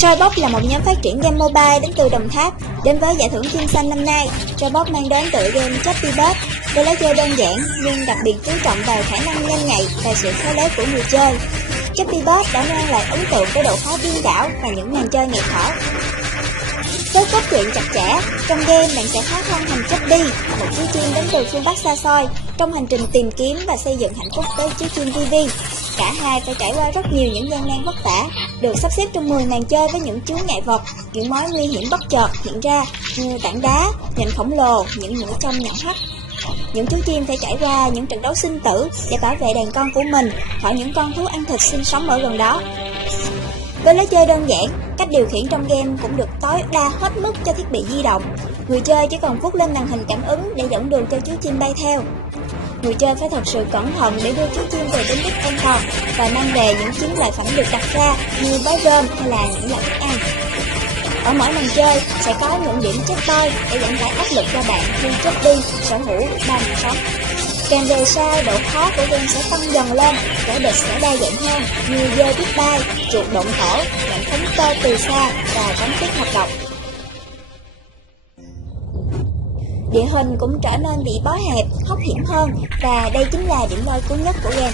Toybox là một nhóm phát triển game mobile đến từ Đồng Tháp. Đến với giải thưởng Chim Xanh năm nay, Toybox mang đến tựa game Chubby Bird với lối chơi đơn giản nhưng đặc biệt chú trọng vào khả năng nhanh nhạy và sự khéo léo của người chơi. Chubby Bird đã mang lại ấn tượng với độ khó điên đảo và những màn chơi nghẹt thở. Với cốt truyện chặt chẽ, trong game bạn sẽ hóa thân thành Chubby, một chú chim đến từ phương Bắc xa xôi, trong hành trình tìm kiếm và xây dựng hạnh phúc với chú chim Vivi. Cả hai phải trải qua rất nhiều những gian nan vất vả, được sắp xếp trong 10 màn chơi với những chướng ngại vật, những mối nguy hiểm bất chợt hiện ra như tảng đá, nhện khổng lồ, những mũi trong nhọn hoắt. Những chú chim phải trải qua những trận đấu sinh tử để bảo vệ đàn con của mình khỏi những con thú ăn thịt sinh sống ở gần đó. Với lối chơi đơn giản, cách điều khiển trong game cũng được tối đa hết mức cho thiết bị di động. Người chơi chỉ cần vuốt lên màn hình cảm ứng để dẫn đường cho chú chim bay theo. Người chơi phải thật sự cẩn thận để đưa chú chim về đến đích an toàn và mang về những chiến lợi phẩm được đặt ra như bói rơm hay là những loại thức ăn. Ở mỗi màn chơi sẽ có những điểm checkpoint để giảm tải áp lực cho bạn khi Chubby sở hữu 3 mạng sống. Càng về sau, độ khó của game sẽ tăng dần lên, kẻ địch sẽ đa dạng hơn như dơi biết bay, chuột động thổ, nhận phóng tơ từ xa và phóng tiết hoạt động. Địa hình cũng trở nên bị bó hẹp, hốc hiểm hơn và đây chính là điểm đôi cuối nhất của game.